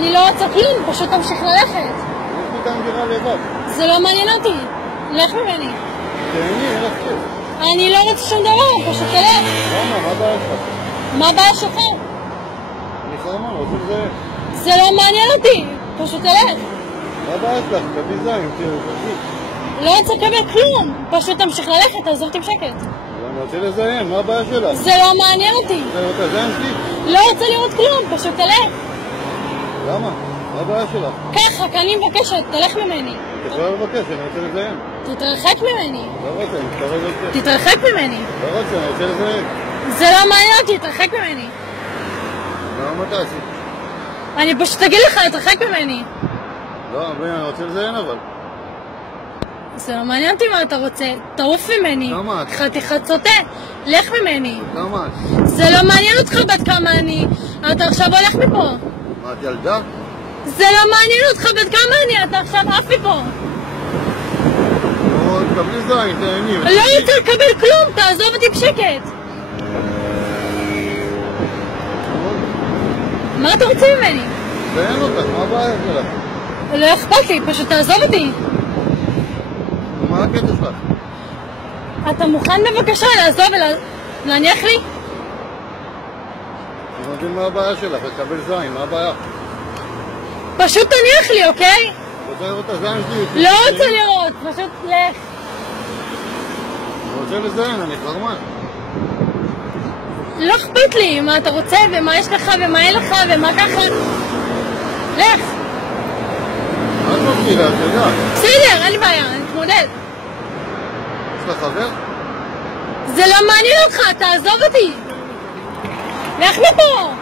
אני לא רוצה כלום, פשוט תמשיך ללכת. יש לי כאן דירה לבד. זה לא מעניין אותי. לך ממני. תהני, אין לך כיף. אני לא רוצה שום דבר, פשוט תלך. למה? מה הבעיה שלך? מה הבעיה שלך? אני חרמן, רוצה לזיין. זה לא מעניין אותי, פשוט תלך. מה הבעיה שלך? תביא זין, תביא. לא רוצה לקבל כלום, פשוט תמשיך ללכת, תעזוב אותי בשקט. אני רוצה לזיין, מה הבעיה שלך? זה לא מעניין אותי. אתה רוצה לזיין שלי? לא רוצה לראות כלום, פשוט תלך. למה? מה הבעיה שלך? ככה, כי אני מבקשת, תלך ממני. את יכולה לבקש, אני רוצה לזיין. תתרחק ממני. לא רוצה, אני מתקרב יותר. תתרחק ממני. לא רוצה, אני רוצה לזיין. זה לא מעניין אותי, תתרחק ממני. למה אתה עשית? אני פשוט אגיד לך, תתרחק ממני. לא, אני רוצה לזיין אבל. זה לא מעניין אותי מה אתה רוצה, תעוף ממני. כמה את? חתיכת סוטה, לך ממני. כמה את? זה לא מעניין אותך בת כמה אני, אתה עכשיו הולך מפה. מה, את ילדה? זה לא מעניין אותך בת כמה אני, אתה עכשיו עף מפה. לא, תקבלי זין, תהני. לא רוצה לקבל כלום, תעזוב אותי בשקט. מה אתה רוצה ממני? זיין אותך, מה הבעיה שלך? לא אכפת לי, פשוט תעזוב אותי. מה הקטע שלך? אתה מוכן בבקשה לעזוב ולהניח לי? אני לא מבין מה הבעיה שלך, לקבל זין, מה הבעיה? פשוט תניח לי, אוקיי? רוצה לראות את הזין שלי? לא רוצה לראות, פשוט לך. אני רוצה לזיין, אני חרמן. לא אכפת לי מה אתה רוצה ומה יש לך ומה אין לך ומה ככה. לך. מה את מפחידה, את יודעת? בסדר, אין לי בעיה, אני אתמודד. יש לך חבר? זה לא מעניין אותך, תעזוב אותי. לך מפה.